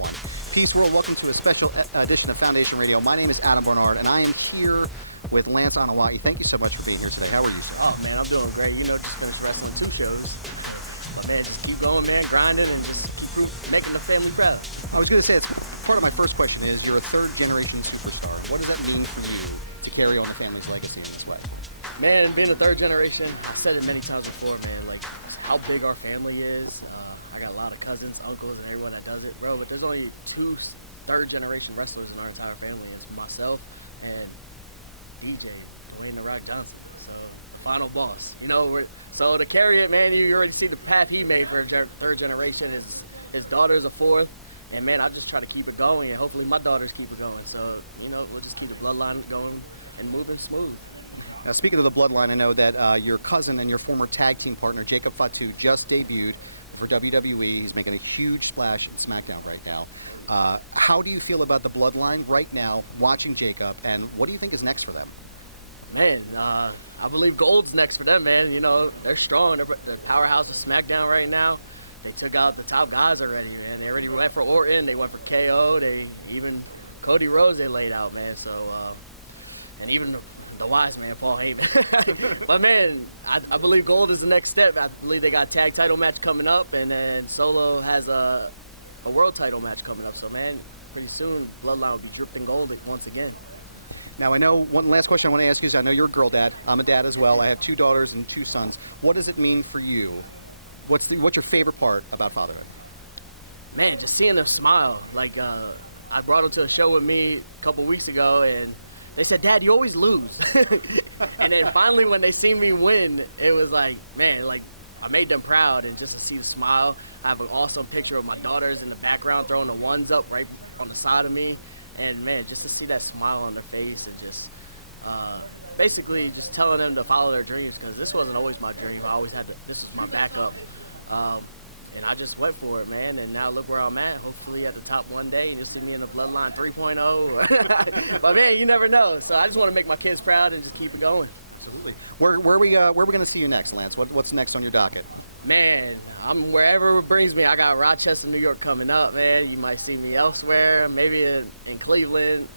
one. Peace World, welcome to a special edition of Foundation Radio. My name is Adam Barnard, and I am here with Lance Anoa'i. Thank you so much for being here today. How are you, sir? Oh, man, I'm doing great. You know, just finished wrestling 2 shows. But, man, just keep going, man, grinding, and just keep making the family proud. I was going to say, it's part of my first question is, you're a third-generation superstar. What does that mean for you to carry on the family's legacy in this way? Man, being a third generation, I said it many times before, man, like how big our family is. I got a lot of cousins, uncles, and everyone that does it, bro. But there's only 2 third-generation wrestlers in our entire family. It's myself and DJ, Dwayne "The Rock" Johnson. So the final boss, you know. So to carry it, man, you already see the path he made for a third generation. His daughter's a 4th, and man, I just try to keep it going, and hopefully my daughters keep it going. So you know, we'll just keep the bloodline going and moving smooth. Now, speaking of the bloodline, I know that your cousin and your former tag team partner, Jacob Fatu, just debuted for WWE. He's making a huge splash in SmackDown right now. How do you feel about the bloodline right now, watching Jacob, and what do you think is next for them? Man, I believe gold's next for them, man. You know, they're strong. They're powerhouse of SmackDown right now. They took out the top guys already, man. They already went for Orton. They went for KO. Even Cody Rhodes they laid out, man. So, and even the wise man, Paul Heyman. But, man, I believe gold is the next step. I believe they got a tag title match coming up, and then Solo has a world title match coming up. So, man, pretty soon Bloodline will be dripped in gold once again. Now, I know one last question I want to ask you is, I know you're a girl dad. I'm a dad as well. I have 2 daughters and 2 sons. What does it mean for you? What's your favorite part about fatherhood? Man, just seeing them smile. Like, I brought them to a show with me a couple weeks ago, and they said, "Dad, you always lose." And then finally when they see me win, it was like, man, like I made them proud, and just to see the smile. I have an awesome picture of my daughters in the background throwing the ones up right on the side of me. And, man, just to see that smile on their face and just basically just telling them to follow their dreams, because this wasn't always my dream. I always had this was my backup. And I just went for it, man, and now look where I'm at. Hopefully at the top one day, and you'll see me in the Bloodline 3.0. But, man, you never know. So I just want to make my kids proud and just keep it going. Absolutely. Where are we going to see you next, Lance? What's next on your docket? Man, I'm wherever it brings me. I got Rochester, New York coming up, man. You might see me elsewhere, maybe in Cleveland,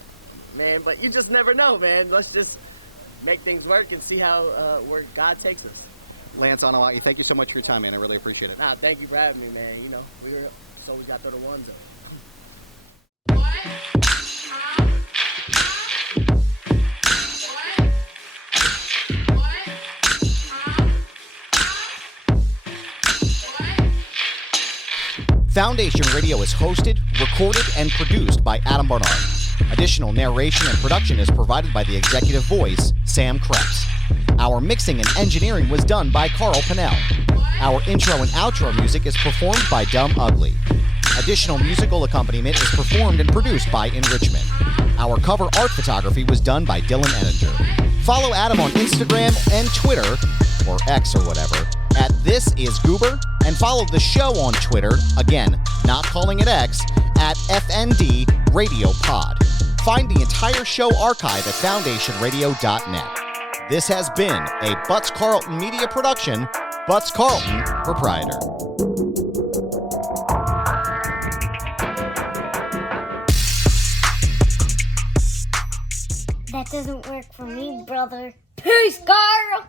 man. But you just never know, man. Let's just make things work and see how where God takes us. Lance Anoa'i, thank you so much for your time, man. I really appreciate it. Nah, thank you for having me, man. You know, we just always got to throw the ones up. Foundation Radio is hosted, recorded, and produced by Adam Barnard. Additional narration and production is provided by the executive voice, Sam Krepps. Our mixing and engineering was done by Pannell. Our intro and outro music is performed by Dumb Ugly. Additional musical accompaniment is performed and produced by Enrichment. Our cover art photography was done by Dylan Edinger. Follow Adam on Instagram and Twitter, or X or whatever, at This Is Goober, and follow the show on Twitter, again, not calling it X, at FND Radio Pod. Find the entire show archive at foundationradio.net. This has been a Butts Carlton Media production, Butts Carlton, proprietor. That doesn't work for me, brother. Peace, girl!